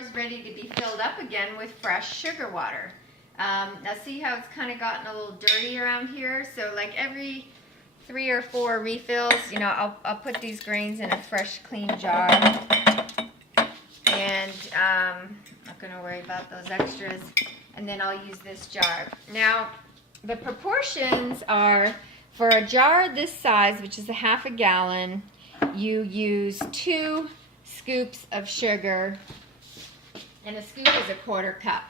is ready to be filled up again with fresh sugar water. Now see how it's kind of gotten a little dirty around here? So like every 3 or 4 refills, you know, I'll put these grains in a fresh, clean jar. And I'm not going to worry about those extras. And then I'll use this jar. Now, the proportions are, for a jar this size, which is a half a gallon, you use 2 scoops of sugar, and a scoop is a 1/4 cup.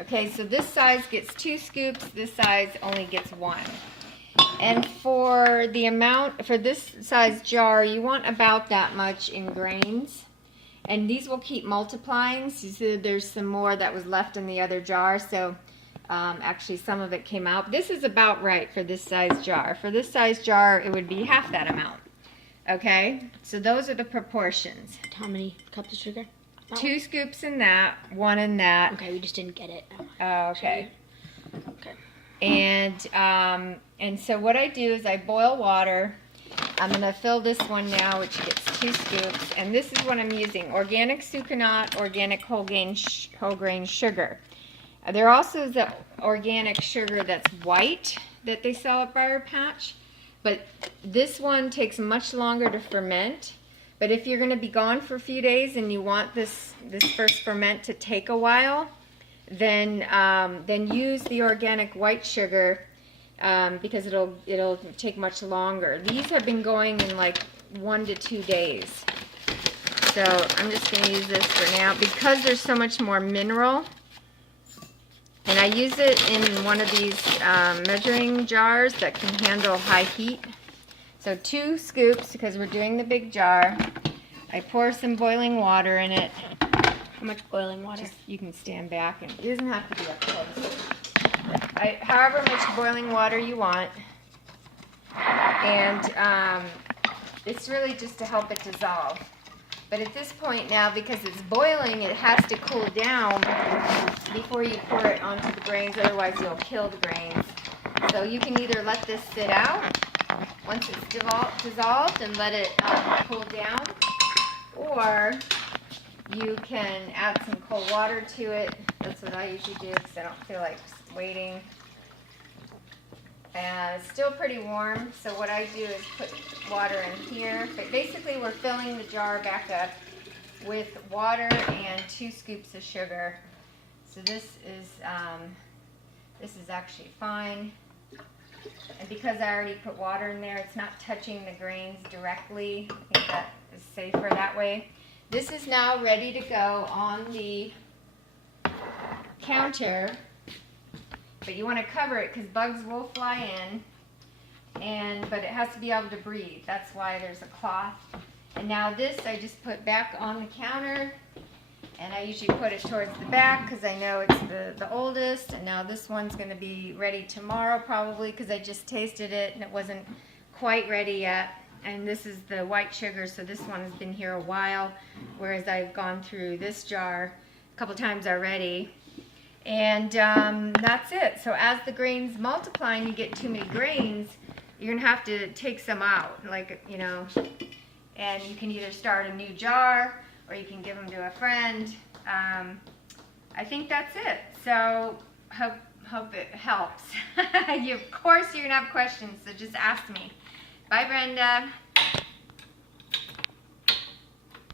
Okay, so this size gets 2 scoops, this size only gets 1. And for the amount, for this size jar, you want about that much in grains. And these will keep multiplying. So there's some more that was left in the other jar, so actually some of it came out. This is about right for this size jar. For this size jar, it would be half that amount. Okay, so those are the proportions. How many cups of sugar? 2 scoops in that, 1 in that. Okay, we just didn't get it. Oh, okay. Okay. And so what I do is I boil water. I'm going to fill this one now, which gets 2 scoops. And this is what I'm using: organic sucanat, organic whole grain sugar. There also is the organic sugar that's white that they sell at Briar Patch. But this one takes much longer to ferment. But if you're going to be gone for a few days and you want this first ferment to take a while, then use the organic white sugar because it'll take much longer. These have been going in like 1 to 2 days. So I'm just going to use this for now because there's so much more mineral. And I use it in one of these measuring jars that can handle high heat. So 2 scoops because we're doing the big jar. I pour some boiling water in it. How much boiling water? You can stand back, and it doesn't have to be up close. However much boiling water you want. And it's really just to help it dissolve. But at this point now, because it's boiling, it has to cool down before you pour it onto the grains, otherwise you'll kill the grains. So you can either let this sit out once it's dissolved and let it cool down, or you can add some cold water to it. That's what I usually do because I don't feel like waiting. And it's still pretty warm, so what I do is put water in here. But basically we're filling the jar back up with water and 2 scoops of sugar. So this is actually fine. And because I already put water in there, it's not touching the grains directly. I think that is safer that way. This is now ready to go on the counter. But you want to cover it because bugs will fly in, but it has to be able to breathe. That's why there's a cloth. And now this I just put back on the counter, and I usually put it towards the back because I know it's the oldest. And now this one's going to be ready tomorrow probably because I just tasted it and it wasn't quite ready yet. And this is the white sugar, so this one has been here a while, whereas I've gone through this jar a couple times already. And that's it. So as the grains multiply and you get too many grains, you're going to have to take some out, like, you know, and you can either start a new jar or you can give them to a friend. I think that's it. So hope it helps. Of course you're going to have questions, so just ask me. Bye, Brenda.